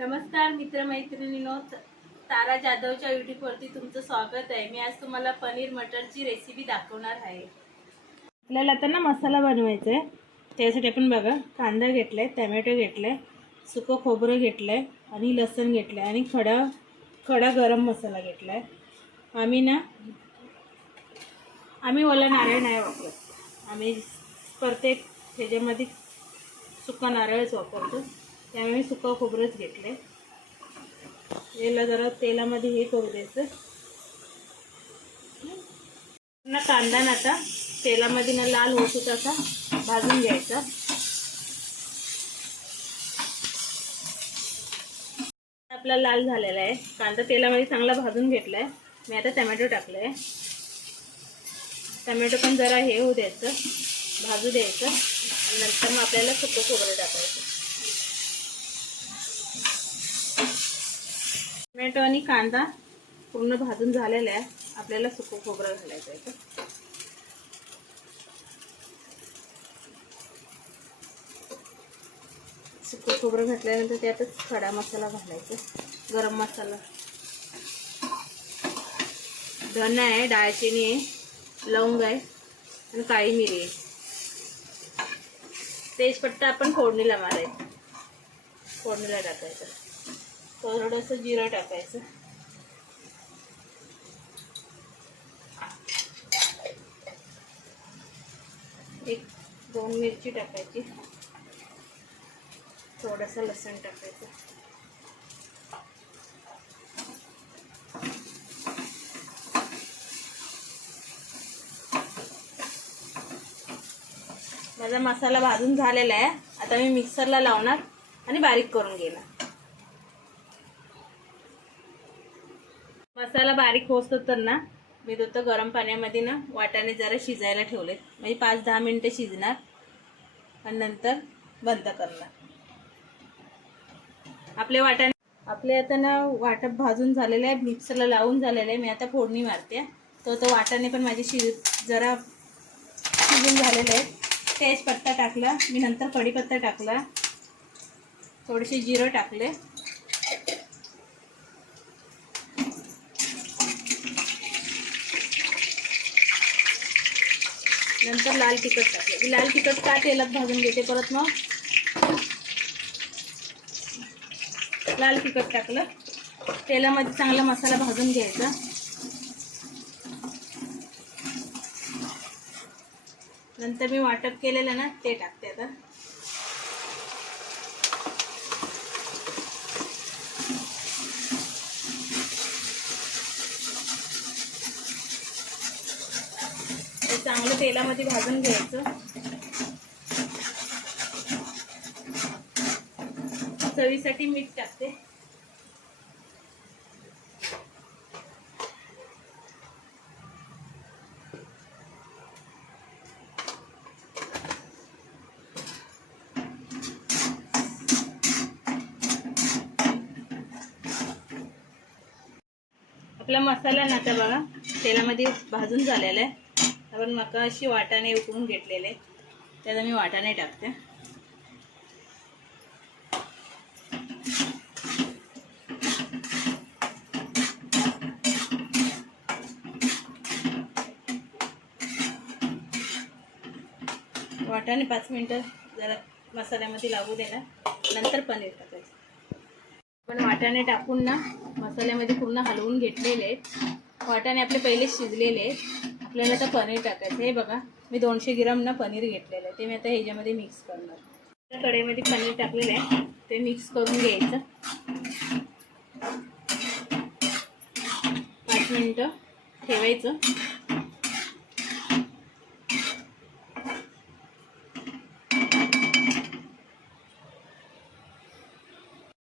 नमस्कार मित्रमैत्रिणींनो, तारा जाधवच्या यूट्यूबवरती तुमचं स्वागत आहे। मी आज तुम्हाला पनीर मटरची रेसिपी दाखवणार आहे। आपल्याला आता ना मसाला बनवायचा आहे। त्यासाठी आपण बघा कांदा घेतलाय, टोमॅटो घेतलाय, सुकं खोबरं घेतलंय आणि लसूण घेतलंय आणि खडा गरम मसाला घेतलाय। आम्ही ओला नारळ नाही वापरत, आम्ही प्रत्येक ह्याच्यामध्ये सुका नारळच वापरतो। त्यामुळे सुका खोबरंच घेतले। याला जरा तेलामध्ये हे करू द्यायचं ना। कांदा ना आता तेलामध्ये ना लाल होतो तसा भाजून घ्यायचा। आपला लाल झालेला आहे कांदा, तेलामध्ये चांगला भाजून घेतलाय। मी आता टोमॅटो टाकलाय, टोमॅटो पण जरा हे होऊ द्यायचं, भाजू द्यायचं। नंतर मग आपल्याला सुकं खोबरं टाकायचं। टोमॅटो आणि कांदा पूर्ण भाजून झालेला आहे, आपल्याला सुकं खोबरं घालायचं आहे। सुकं खोबरं घातल्यानंतर त्यातच खडा मसाला घालायचा, गरम मसाला, धन आहे, दालचिनी आहे, लवंग आहे आणि काळी मिरी आहे। तेजपत्ता आपण फोडणीला मारायचं, फोडणीला टाकायचं। थोडंसं जिरं टाकायचं, एक दोन मिरची टाकायची, थोडंसं लसूण टाकायचं। माझा मसाला भाजून झालेला आहे, आता मी मिक्सरला लावणार आणि बारीक करून घेणार। मसाला बारीक होतो तर ना मी तो गरम पाण्यामध्ये ना वाटाणे जरा शिजायला ठेवले, म्हणजे 5-10 मिनिटं शिजणार आणि नंतर बंद करणार। आपले आता ना वाटप भाजून झालेलं आहे, मिक्सरला लावून झालेलं आहे। मी आता फोडणी मारते। तो वाटाणे पण माझे जरा शिजून झालेले आहे। तेजपत्ता टाकला मी, नंतर कढीपत्ता टाकला, थोडेसे जिरं टाकले, नंतर लाल तिखट टाकले। लाल तिखट का तेलात भाजून घेते परत, मग लाल तिखट टाकलं, तेलामध्ये चांगला मसाला भाजून घ्यायचा। नंतर मी वाटप केलेलं ना ते टाकते आता। ते चांगलं तेलामध्ये भाजून घ्यायचं। चवीसाठी मीठ टाकते। आपला मसाला ना आता बघा तेलामध्ये भाजून झालेला आहे। आपण मका अशी वाटाणे उकळून घेतलेले, त्याला मी वाटाणे टाकते। वाटाणे 5 मिनिटं जरा मसाल्यामध्ये लागू देणार, नंतर पनीर टाकायचं। पण वाटाणे टाकून ना मसाल्यामध्ये पूर्ण हलवून घेतलेले आहेत। वाटाणे आपले पहिले शिजलेले आहेत। आपल्याला आता पनीर टाकायचं। हे बघा मी 200 ग्राम ना पनीर घेतलेलं आहे, ते मी आता ह्याच्यामध्ये मिक्स करणार। कढईमध्ये पनीर टाकलेलं आहे, ते मिक्स करून घ्यायचं। 5 मिनिटं ठेवायचं।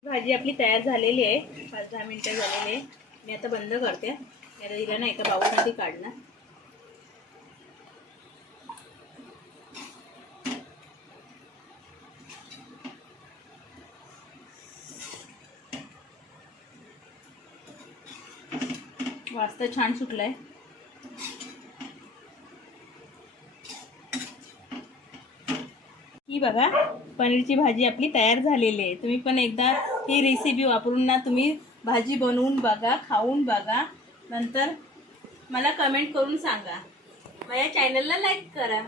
भाजी आपली तयार झालेली आहे, 5-10 मिनिटं झालेली आहे। मी आता बंद करते। आता हिला ना एका बाउलमध्ये काढणार। वास तर छान सुटलाय। ही बघा पनीरची भाजी आपली तयार झालेली आहे. तुम्ही पण एकदा ही रेसिपी वापरून ना तुम्ही भाजी बनवून बघा, खाऊन बघा, नंतर मला कमेंट करून सांगा. माझ्या चॅनलला लाईक करा.